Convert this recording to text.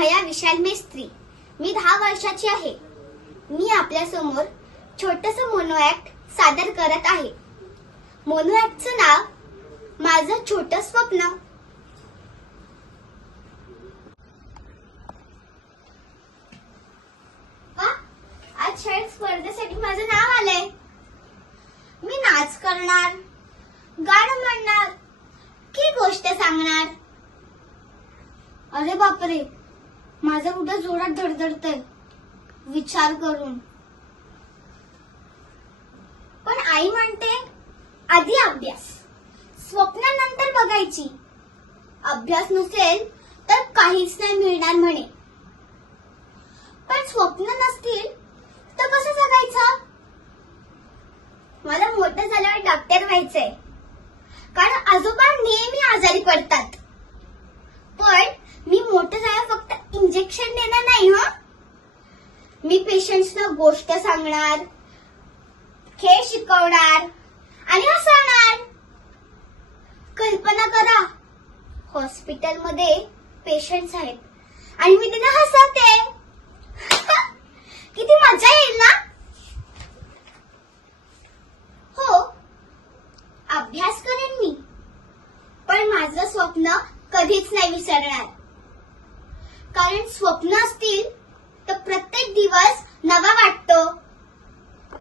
मया विशाल मेस्त्री. मी 10 वर्षाची आहे. मी आपल्या समोर छोटस मोनो ऍक्ट सादर करत आहे. मोनो ऍक्टचं नाव माझं छोटं स्वप्न. आज शाळेत स्पर्धेसाठी माझं नाव आलंय. मी नाच करणार, गाणं म्हणणार की गोष्ट सांगणार. अरे बापरे, माझं कुठं जोरात धडधडतंय विचार करून. पण आई म्हणते आधी अभ्यास, स्वप्नानंतर बघायची. अभ्यास नसेल तर काहीच नाही मिळणार म्हणे. पण स्वप्न नसतील तर कसं जगायचं? मला मोठं झाल्यावर डॉक्टर व्हायचंय, कारण आजोबा नेहमी आजारी पडतात. पण मी मोठं झाल्यावर फक्त इंजेक्शन देणार नाही. मी पेशंट्सना गोष्ट सांगणार, खेळ शिकवणार आणि हसवणार. कल्पना करा, हॉस्पिटलमध्ये पेशंट्स आहेत आणि मी त्यांना हसवते. किती मजा येईल ना? हो, अभ्यास करेन मी, पण माझं स्वप्न कधीच नाही विसरणार. कारण स्वप्न असतील तर प्रत्येक दिवस नवा वाटतो.